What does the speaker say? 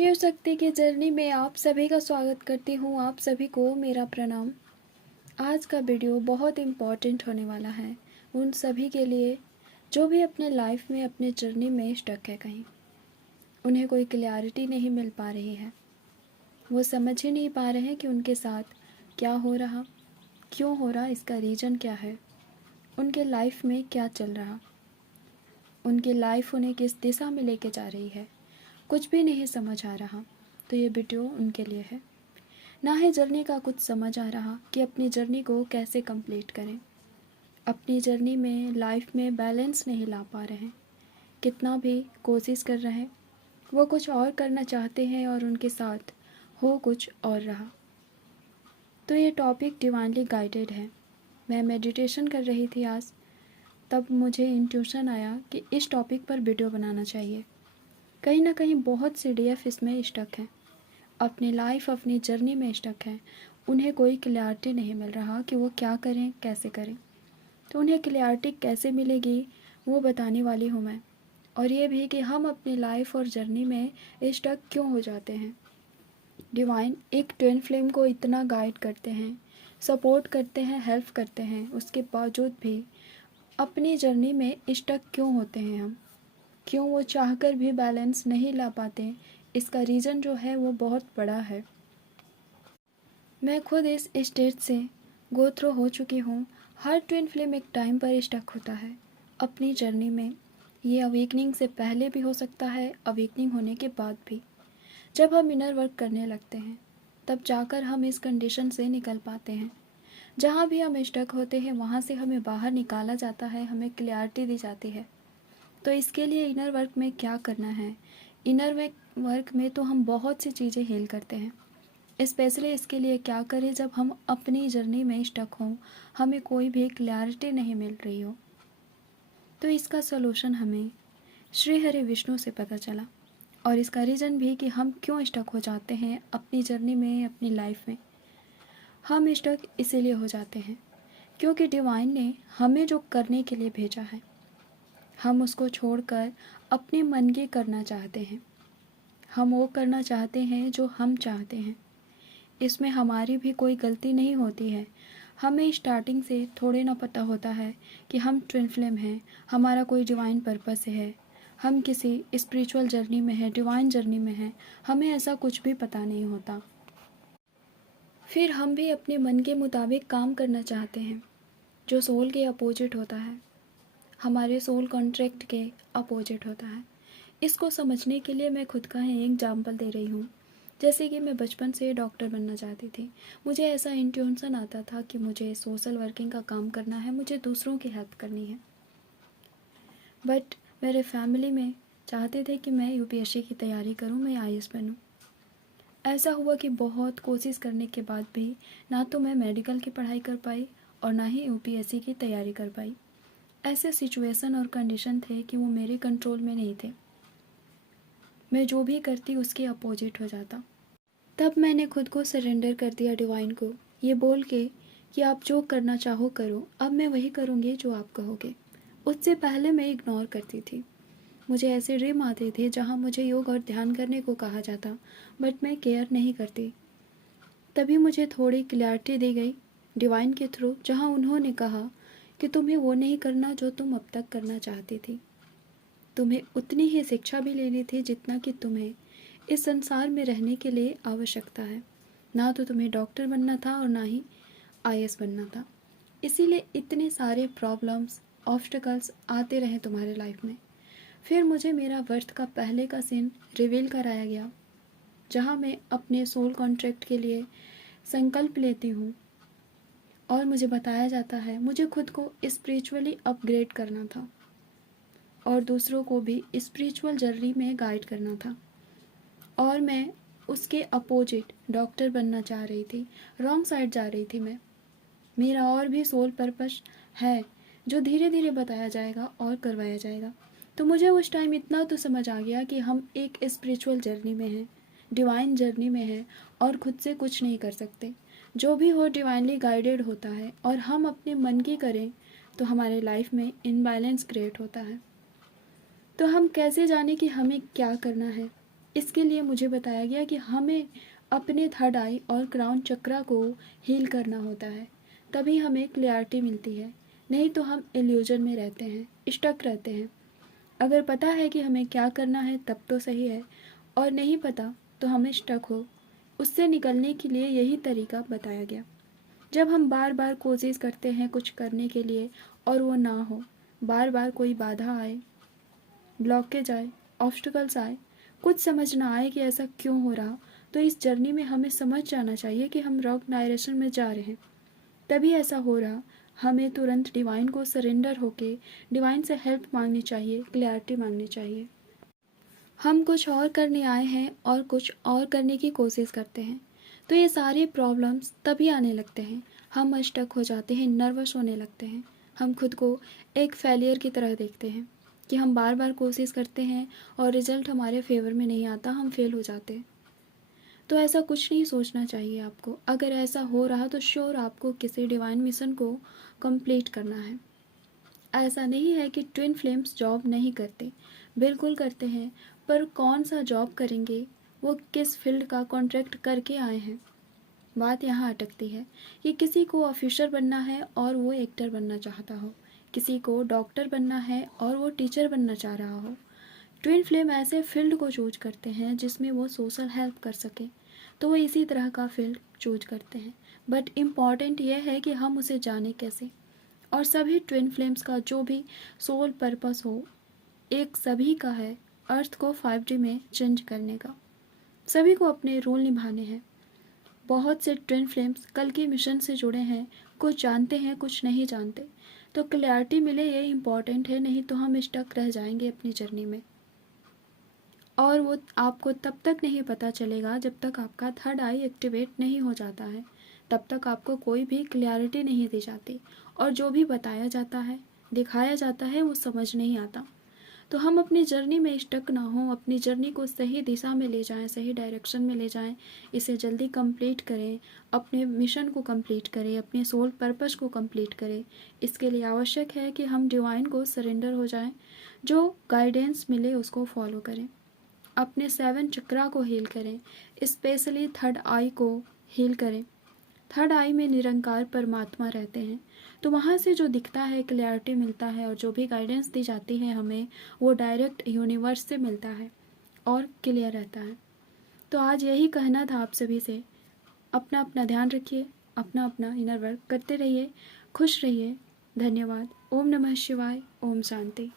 शिव शक्ति की जर्नी में आप सभी का स्वागत करती हूँ। आप सभी को मेरा प्रणाम। आज का वीडियो बहुत इम्पॉर्टेंट होने वाला है उन सभी के लिए जो भी अपने लाइफ में अपने जर्नी में स्टक है। कहीं उन्हें कोई क्लैरिटी नहीं मिल पा रही है, वो समझ ही नहीं पा रहे हैं कि उनके साथ क्या हो रहा, क्यों हो रहा, इसका रीज़न क्या है, उनके लाइफ में क्या चल रहा, उनकी लाइफ उन्हें किस दिशा में लेके जा रही है, कुछ भी नहीं समझ आ रहा। तो ये वीडियो उनके लिए है। ना ही जर्नी का कुछ समझ आ रहा कि अपनी जर्नी को कैसे कंप्लीट करें, अपनी जर्नी में लाइफ में बैलेंस नहीं ला पा रहे हैं, कितना भी कोशिश कर रहे हैं, वो कुछ और करना चाहते हैं और उनके साथ हो कुछ और रहा। तो ये टॉपिक डिवाइनली गाइडेड है। मैं मेडिटेशन कर रही थी आज, तब मुझे इंट्यूशन आया कि इस टॉपिक पर वीडियो बनाना चाहिए। कहीं ना कहीं बहुत से डीएफ इसमें स्टक हैं, अपनी लाइफ अपनी जर्नी में स्टक हैं। उन्हें कोई क्लैरिटी नहीं मिल रहा कि वो क्या करें, कैसे करें। तो उन्हें क्लैरिटी कैसे मिलेगी वो बताने वाली हूँ मैं, और ये भी कि हम अपनी लाइफ और जर्नी में स्टक क्यों हो जाते हैं। डिवाइन एक ट्विन फ्लेम को इतना गाइड करते हैं, सपोर्ट करते हैं, हेल्प करते हैं, उसके बावजूद भी अपनी जर्नी में स्टक क्यों होते हैं हम, क्यों वो चाहकर भी बैलेंस नहीं ला पाते। इसका रीज़न जो है वो बहुत बड़ा है। मैं खुद इस स्टेज से गो थ्रू हो चुकी हूँ। हर ट्विन फ्लेम एक टाइम पर स्टक होता है अपनी जर्नी में। ये अवेकनिंग से पहले भी हो सकता है, अवेकनिंग होने के बाद भी। जब हम इनर वर्क करने लगते हैं तब जाकर हम इस कंडीशन से निकल पाते हैं। जहाँ भी हम स्टक होते हैं वहाँ से हमें बाहर निकाला जाता है, हमें क्लैरिटी दी जाती है। तो इसके लिए इनर वर्क में क्या करना है, इनर वर्क में तो हम बहुत सी चीज़ें हील करते हैं। स्पेशली इसके लिए क्या करें जब हम अपनी जर्नी में स्टक हों, हमें कोई भी क्लैरिटी नहीं मिल रही हो। तो इसका सलूशन हमें श्री हरि विष्णु से पता चला, और इसका रीज़न भी कि हम क्यों स्टक हो जाते हैं अपनी जर्नी में, अपनी लाइफ में। हम स्टक इसीलिए हो जाते हैं क्योंकि डिवाइन ने हमें जो करने के लिए भेजा है हम उसको छोड़कर अपने मन की करना चाहते हैं। हम वो करना चाहते हैं जो हम चाहते हैं। इसमें हमारी भी कोई गलती नहीं होती है। हमें स्टार्टिंग से थोड़े ना पता होता है कि हम ट्विन फ्लेम हैं, हमारा कोई डिवाइन पर्पस है, हम किसी स्पिरिचुअल जर्नी में हैं, डिवाइन जर्नी में हैं। हमें ऐसा कुछ भी पता नहीं होता। फिर हम भी अपने मन के मुताबिक काम करना चाहते हैं जो सोल के अपोजिट होता है, हमारे सोल कॉन्ट्रैक्ट के अपोजिट होता है। इसको समझने के लिए मैं खुद का ही एग्जाम्पल दे रही हूँ। जैसे कि मैं बचपन से डॉक्टर बनना चाहती थी। मुझे ऐसा इंट्यूशन आता था कि मुझे सोशल वर्किंग का काम करना है, मुझे दूसरों की हेल्प करनी है। बट मेरे फैमिली में चाहते थे कि मैं यूपीएससी की तैयारी करूँ, मैं आईएएस बनूँ। ऐसा हुआ कि बहुत कोशिश करने के बाद भी ना तो मैं मेडिकल की पढ़ाई कर पाई और ना ही यूपीएससी की तैयारी कर पाई। ऐसे सिचुएशन और कंडीशन थे कि वो मेरे कंट्रोल में नहीं थे। मैं जो भी करती उसके अपोजिट हो जाता। तब मैंने खुद को सरेंडर कर दिया डिवाइन को, ये बोल के कि आप जो करना चाहो करो, अब मैं वही करूँगी जो आप कहोगे। उससे पहले मैं इग्नोर करती थी। मुझे ऐसे ड्रीम आते थे जहाँ मुझे योग और ध्यान करने को कहा जाता, बट मैं केयर नहीं करती। तभी मुझे थोड़ी क्लैरिटी दी गई डिवाइन के थ्रू, जहाँ उन्होंने कहा कि तुम्हें वो नहीं करना जो तुम अब तक करना चाहती थी। तुम्हें उतनी ही शिक्षा भी लेनी थी जितना कि तुम्हें इस संसार में रहने के लिए आवश्यकता है। ना तो तुम्हें डॉक्टर बनना था और ना ही आईएएस बनना था। इसीलिए इतने सारे प्रॉब्लम्स, ऑब्स्टिकल्स आते रहे तुम्हारे लाइफ में। फिर मुझे मेरा वर्थ का पहले का सीन रिवील कराया गया, जहाँ मैं अपने सोल कॉन्ट्रैक्ट के लिए संकल्प लेती हूँ और मुझे बताया जाता है मुझे खुद को स्पिरिचुअली अपग्रेड करना था और दूसरों को भी स्पिरिचुअल जर्नी में गाइड करना था। और मैं उसके अपोजिट डॉक्टर बनना चाह रही थी, रॉन्ग साइड जा रही थी मैं। मेरा और भी सोल पर्पस है जो धीरे धीरे बताया जाएगा और करवाया जाएगा। तो मुझे उस टाइम इतना तो समझ आ गया कि हम एक स्पिरिचुअल जर्नी में हैं, डिवाइन जर्नी में हैं और खुद से कुछ नहीं कर सकते। जो भी हो डिवाइनली गाइडेड होता है और हम अपने मन की करें तो हमारे लाइफ में इनबैलेंस क्रिएट होता है। तो हम कैसे जाने कि हमें क्या करना है, इसके लिए मुझे बताया गया कि हमें अपने थर्ड आई और क्राउन चक्रा को हील करना होता है, तभी हमें क्लैरिटी मिलती है। नहीं तो हम इल्यूजन में रहते हैं, स्टक रहते हैं। अगर पता है कि हमें क्या करना है तब तो सही है, और नहीं पता तो हमें स्टक हो। उससे निकलने के लिए यही तरीका बताया गया। जब हम बार बार कोशिश करते हैं कुछ करने के लिए और वो ना हो, बार बार कोई बाधा आए, ब्लॉकेज आए, ऑब्स्टिकल्स आए, कुछ समझ ना आए कि ऐसा क्यों हो रहा, तो इस जर्नी में हमें समझ जाना चाहिए कि हम रॉन्ग डायरेक्शन में जा रहे हैं, तभी ऐसा हो रहा। हमें तुरंत डिवाइन को सरेंडर होके डिवाइन से हेल्प मांगनी चाहिए, क्लैरिटी मांगनी चाहिए। हम कुछ और करने आए हैं और कुछ और करने की कोशिश करते हैं, तो ये सारे प्रॉब्लम्स तभी आने लगते हैं। हम स्टक हो जाते हैं, नर्वस होने लगते हैं। हम खुद को एक फेलियर की तरह देखते हैं कि हम बार बार कोशिश करते हैं और रिजल्ट हमारे फेवर में नहीं आता, हम फेल हो जाते हैं। तो ऐसा कुछ नहीं सोचना चाहिए आपको। अगर ऐसा हो रहा तो श्योर आपको किसी डिवाइन मिशन को कंप्लीट करना है। ऐसा नहीं है कि ट्विन फ्लेम्स जॉब नहीं करते, बिल्कुल करते हैं, पर कौन सा जॉब करेंगे, वो किस फील्ड का कॉन्ट्रैक्ट करके आए हैं। बात यहाँ अटकती है कि किसी को ऑफिसर बनना है और वो एक्टर बनना चाहता हो, किसी को डॉक्टर बनना है और वो टीचर बनना चाह रहा हो। ट्विन फ्लेम ऐसे फील्ड को चूज करते हैं जिसमें वो सोशल हेल्प कर सके, तो वो इसी तरह का फील्ड चूज करते हैं। बट इम्पॉर्टेंट ये है कि हम उसे जाने कैसे। और सभी ट्विन फ्लेम्स का जो भी सोल पर्पस हो, एक सभी का है, अर्थ को 5D में चेंज करने का। सभी को अपने रोल निभाने हैं। बहुत से ट्विन फ्लेम्स कल के मिशन से जुड़े हैं, कुछ जानते हैं कुछ नहीं जानते। तो क्लैरिटी मिले ये इम्पॉर्टेंट है, नहीं तो हम स्टक रह जाएंगे अपनी जर्नी में। और वो आपको तब तक नहीं पता चलेगा जब तक आपका थर्ड आई एक्टिवेट नहीं हो जाता है, तब तक आपको कोई भी क्लैरिटी नहीं दी जाती, और जो भी बताया जाता है, दिखाया जाता है, वो समझ नहीं आता। तो हम अपनी जर्नी में स्टक ना हो, अपनी जर्नी को सही दिशा में ले जाएं, सही डायरेक्शन में ले जाएं, इसे जल्दी कंप्लीट करें, अपने मिशन को कंप्लीट करें, अपने सोल पर्पस को कंप्लीट करें। इसके लिए आवश्यक है कि हम डिवाइन को सरेंडर हो जाएं, जो गाइडेंस मिले उसको फॉलो करें, अपने 7 चक्रा को हील करें, स्पेशली थर्ड आई को हील करें। थर्ड आई में निरंकार परमात्मा रहते हैं, तो वहाँ से जो दिखता है, क्लैरिटी मिलता है, और जो भी गाइडेंस दी जाती है हमें, वो डायरेक्ट यूनिवर्स से मिलता है और क्लियर रहता है। तो आज यही कहना था आप सभी से। अपना अपना ध्यान रखिए, अपना अपना इनर वर्क करते रहिए, खुश रहिए। धन्यवाद। ओम नमः शिवाय। ओम शांति।